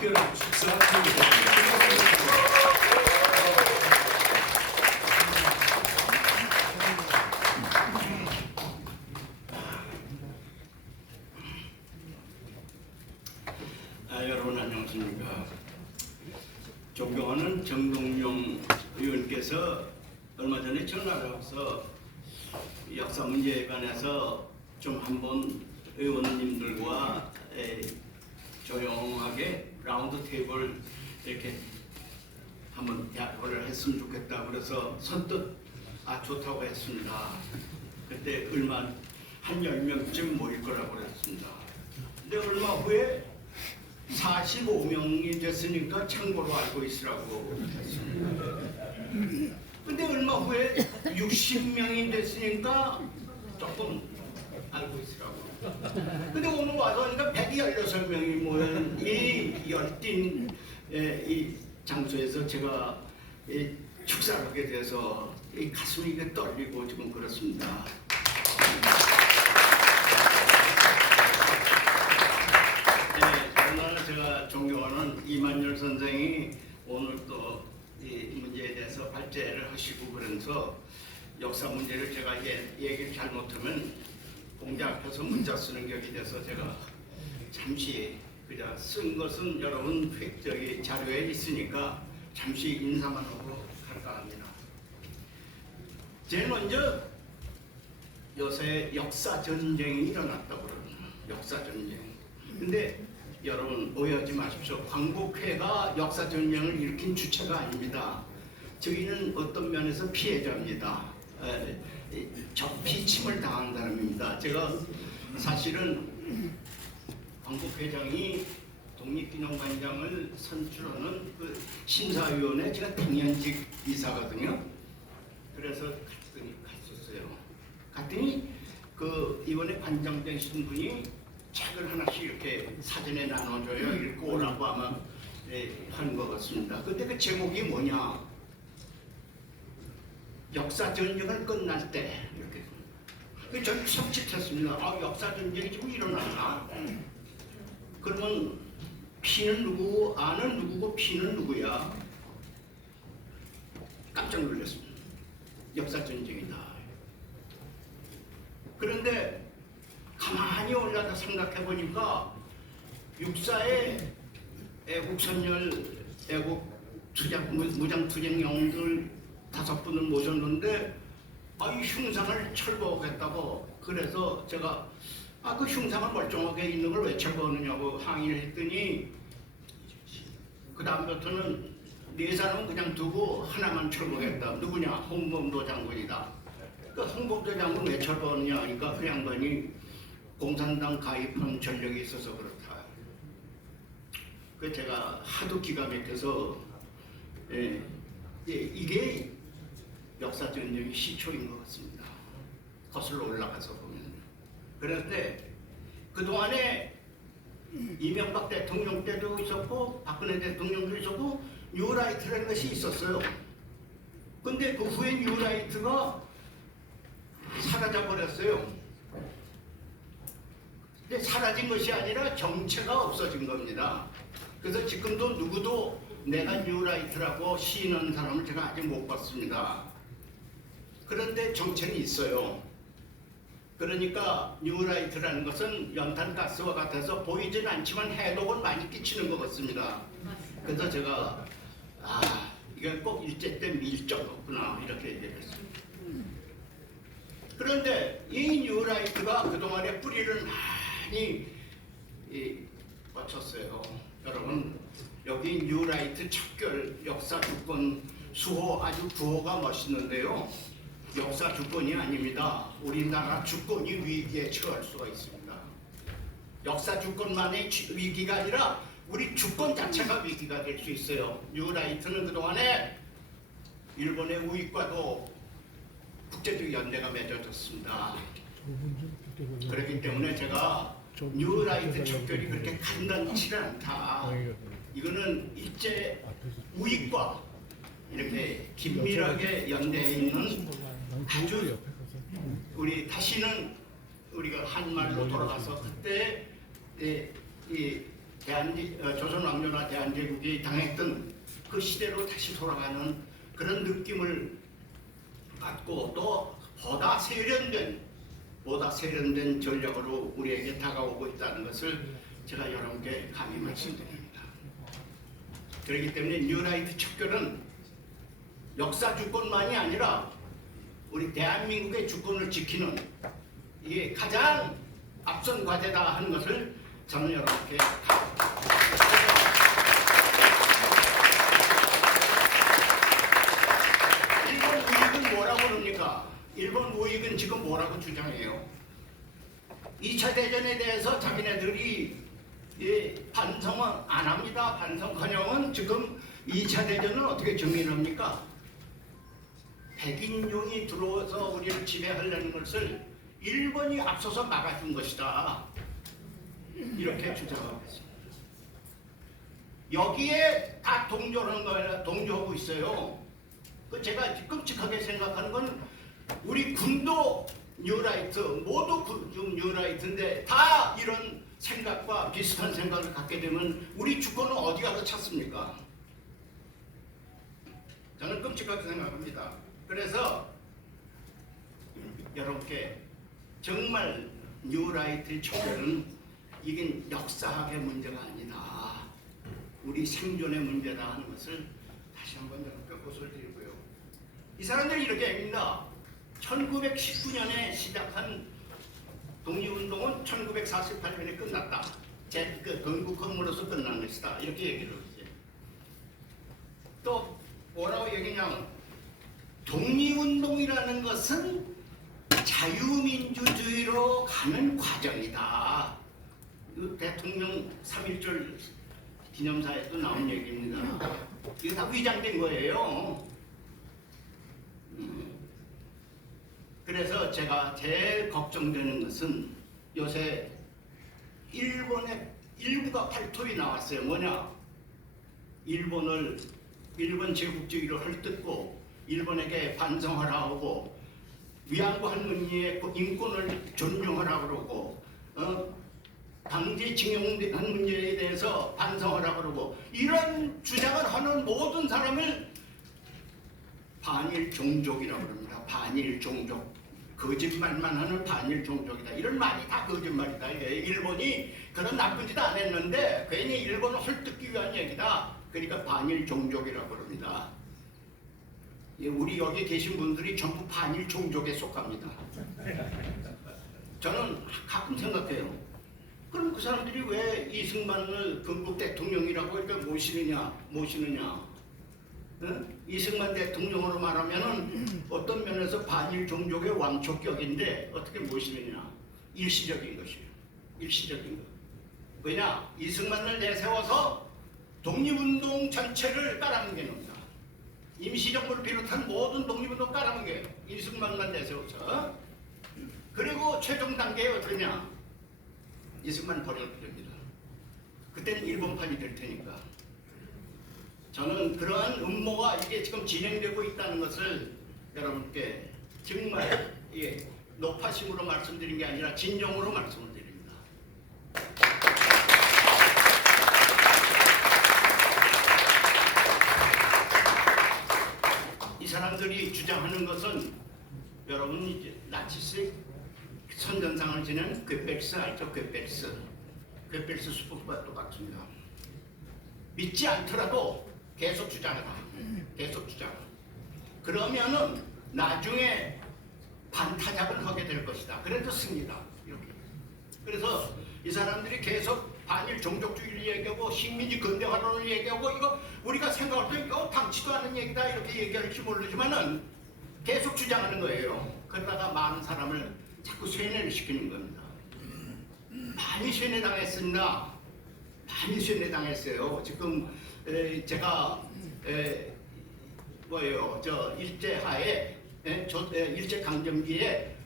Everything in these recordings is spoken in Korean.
특별한 축사 드리겠습니다. 여러분 안녕하십니까. 존경하는 정동영 의원께서 얼마 전에 전화를 와서 역사 문제에 관해서 좀 한번 의원님들과 조용하게 라운드 테이블 이렇게 한번 대화를 했으면 좋겠다 그래서 선뜻 좋다고 했습니다. 그때 얼마 한 10명쯤 모일 거라고 그랬습니다. 근데 얼마 후에 45명이 됐으니까 참고로 알고 있으라고 했습니다. 근데 얼마 후에 60명이 됐으니까 조금 알고 있으라고. 근데 오늘 와서 하니까 116명이 모인 이 열띤 이 장소에서 제가 축사를 하게 돼서 이 가슴이 떨리고 지금 그렇습니다. 제가 존경하는 이만열 선생이 오늘 또 이 문제에 대해서 발제를 하시고 그러면서 역사 문제를 제가 얘기를 잘못하면 공자 앞에서 문자 쓰는 격이 돼서 제가 잠시 그냥 쓴 것은 여러분 저기 자료에 있으니까 잠시 인사만 하고 갈까 합니다. 제일 먼저 요새 역사 전쟁이 일어났다고 그러는 역사 전쟁. 근데 여러분 오해하지 마십시오. 광복회가 역사 전쟁을 일으킨 주체가 아닙니다. 저희는 어떤 면에서 피해자입니다. 비침을 당한 사람입니다. 제가 사실은 광복회장이 독립기념관장을 선출하는 그 심사위원회 제가 당연직 이사거든요. 그래서 갔었어요. 갔더니 그 이번에 관장 되신 분이 책을 하나씩 이렇게 사전에 나눠줘요. 읽고 오라고 아마 한 것 같습니다. 근데 그 제목이 뭐냐? 역사 전쟁을 끝날 때 이렇게. 저는 섬찟했습니다. 역사 전쟁이 지금 일어났나? 그러면 피는 누구고 아는 누구고 피는 누구야? 깜짝 놀랐습니다. 역사 전쟁이다. 그런데 가만히 올라가 생각해 보니까 육사의 애국선열, 무장투쟁 영웅들 5분을 모셨는데 이 흉상을 철거하겠다고 그래서 제가 그 흉상을 멀쩡하게 있는 걸 왜 철거하느냐고 항의를 했더니 그 다음부터는 4사람은 그냥 두고 하나만 철거하겠다. 누구냐? 홍범도 장군이다. 그 홍범도 장군 왜 철거하느냐 하니까 그 양반이 공산당 가입한 전력이 있어서 그렇다. 그 제가 하도 기가 막혀서 이게 역사 전쟁의 시초인 것 같습니다. 거슬러 올라가서 보면. 그런데 그 동안에 이명박 대통령 때도 있었고 박근혜 대통령도 있었고 뉴라이트라는 것이 있었어요. 근데 그 후에 뉴라이트가 사라져 버렸어요. 근데 사라진 것이 아니라 정체가 없어진 겁니다. 그래서 지금도 누구도 내가 뉴라이트라고 시인하는 사람을 제가 아직 못 봤습니다. 그런데 정체는 있어요. 그러니까 뉴라이트라는 것은 연탄가스와 같아서 보이지는 않지만 해독을 많이 끼치는 것 같습니다. 그래서 제가 이건 꼭 일제 때 밀적 없구나 이렇게 얘기를 했습니다. 그런데 이 뉴라이트가 그동안에 뿌리를 많이 뻗쳤어요. 여러분 여기 뉴라이트 척결 역사 주권 수호 아주 구호가 멋있는데요. 역사 주권이 아닙니다. 우리나라 주권이 위기에 처할 수가 있습니다. 역사 주권만의 위기가 아니라 우리 주권 자체가 위기가 될 수 있어요. 뉴라이트는 그동안에 일본의 우익과도 국제적 연대가 맺어졌습니다. 그렇기 때문에 제가 뉴라이트 척결이 그렇게 간단치는 않다. 이거는 일제 우익과 이렇게 긴밀하게 연대해 있는 아주 우리 다시는 우리가 한말로 돌아가서 그때 이 조선 왕조나 대한제국이 당했던 그 시대로 다시 돌아가는 그런 느낌을 갖고 또 보다 세련된 전략으로 우리에게 다가오고 있다는 것을 제가 여러분께 감히 말씀드립니다. 그렇기 때문에 뉴라이트 척결은 역사 주권만이 아니라 우리 대한민국의 주권을 지키는 이게 가장 앞선 과제다 하는 것을 저는 여러분께 일본 우익은 뭐라고 그럽니까? 일본 우익은 지금 뭐라고 주장해요? 2차 대전에 대해서 자기네들이 반성은 안 합니다. 반성커녕은 지금 2차 대전은 어떻게 정의합니까? 백인용이 들어와서 우리를 지배하려는 것을 일본이 앞서서 막아준 것이다. 이렇게 주장하고 있습니다. 여기에 다 동조하고 있어요. 그 제가 끔찍하게 생각하는 건 우리 군도 뉴라이트, 모두 뉴라이트인데 다 이런 생각과 비슷한 생각을 갖게 되면 우리 주권은 어디 가서 찾습니까? 저는 끔찍하게 생각합니다. 그래서 여러분께 정말 뉴라이트 척결은 이게 역사학의 문제가 아니다. 우리 생존의 문제다 하는 것을 다시 한번 여러분께 고소를 드리고요. 이 사람들이 이렇게 합니다. 1919년에 시작한 독립운동은 1948년에 끝났다. 그 건국헌물로서 끝난 것이다. 이렇게 얘기를 하죠. 또 뭐라고 얘기냐면 독립운동이라는 것은 자유민주주의로 가는 과정이다. 대통령 3.1절 기념사에도 나온 얘기입니다. 이거 다 위장된 거예요. 그래서 제가 제일 걱정되는 것은 요새 일본의 일부가 발톱이 나왔어요. 뭐냐? 일본 제국주의를 헐뜯고 일본에게 반성하라 하고 위안부 할머니의 인권을 존중하라 그러고 강제징용한 문제에 대해서 반성하라 그러고 이런 주장을 하는 모든 사람을 반일 종족이라고 합니다. 반일 종족. 거짓말만 하는 반일 종족이다. 이런 말이 다 거짓말이다. 일본이 그런 나쁜 짓 안 했는데 괜히 일본을 헐뜯기 위한 얘기다. 그러니까 반일 종족이라고 합니다. 우리 여기 계신 분들이 전부 반일 종족에 속합니다. 저는 가끔 생각해요. 그럼 그 사람들이 왜 이승만을 건국 대통령이라고 이렇게 모시느냐? 이승만 대통령으로 말하면은 어떤 면에서 반일 종족의 왕초격인데 어떻게 모시느냐? 일시적인 것이에요. 일시적인 것. 왜냐? 이승만을 내세워서 독립운동 전체를 깔아뭉개는다. 임시정부를 비롯한 모든 독립운동 깔아뭉개요. 이승만만 내세워서. 그리고 최종 단계에 어떠냐? 이승만 버려버립니다. 그때는 일본판이 될 테니까. 저는 그러한 음모가 이게 지금 진행되고 있다는 것을 여러분께 정말 높아심으로 말씀드린 게 아니라 진정으로 말씀을 드립니다. 이 사람들이 주장하는 것은 여러분이 나치스 선전상을 지낸 괴벨스 알죠? 괴벨스 수법과 똑같습니다. 믿지 않더라도 계속 주장해라. 계속 주장. 그러면은 나중에 반타작을 하게 될 것이다. 그래도 씁니다. 이렇게. 그래서 이 사람들이 계속 반일 종족주의를 얘기하고 식민지 근대화론을 얘기하고 이거 우리가 생각할 때 이거 당치도 않은 얘기다 이렇게 얘기할지 모르지만은 계속 주장하는 거예요. 그러다가 많은 사람을 자꾸 쇠뇌를 시키는 겁니다. 많이 쇠뇌당했습니다. 많이 쇠뇌당했어요. 지금 제가 일제하에 일제 강점기에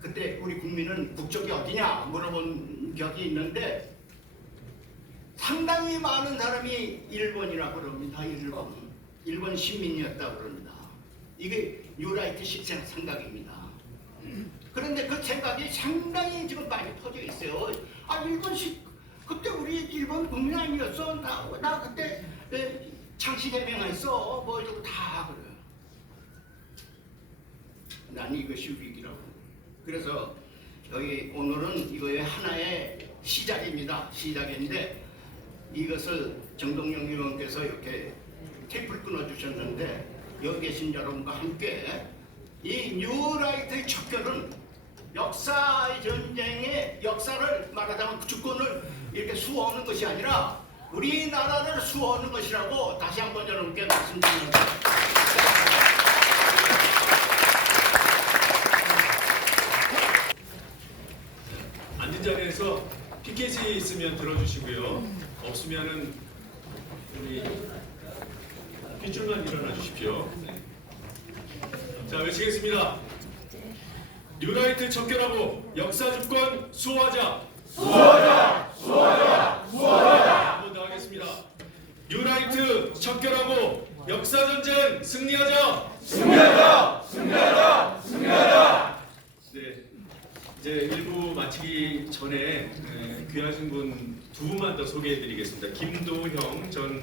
그때 우리 국민은 국적이 어디냐 물어본 적이 있는데 상당히 많은 사람이 일본이라고 그럽니다. 일본 시민이었다고 그럽니다. 이게 뉴라이트 식생 생각입니다. 그런데 그 생각이 상당히 지금 많이 퍼져 있어요. 일본식 그때 우리 일본 국민 아니었어? 나 그때 창씨대명했어. 뭐 이러고 다 그래. 난 이것이 위기라고. 그래서 여기 오늘은 이거의 하나의 시작입니다. 시작인데 이것을 정동영 의원께서 이렇게 테이프를 끊어주셨는데 여기 계신 여러분과 함께 이 뉴라이트의 척결은 역사의 전쟁의 역사를 말하자면 주권을 이렇게 수호하는 것이 아니라 우리나라를 수호하는 것이라고 다시 한번 여러분께 말씀드립니다. 앉은 자리에서 피켓이 있으면 들어주시고요. 없으면은 우리 빗줄만 일어나 주십시오. 자, 외치겠습니다. 뉴라이트 척결하고 역사 주권 수호하자. 수호하자. 수호하자. 수호하자. 한번 더 하겠습니다. 뉴라이트 척결하고 역사 전쟁 승리하자. 승리하자. 승리하자. 승리하자. 네. 이제 1부 마치기 전에 귀하신 분 두 분만 더 소개해드리겠습니다. 김도형 전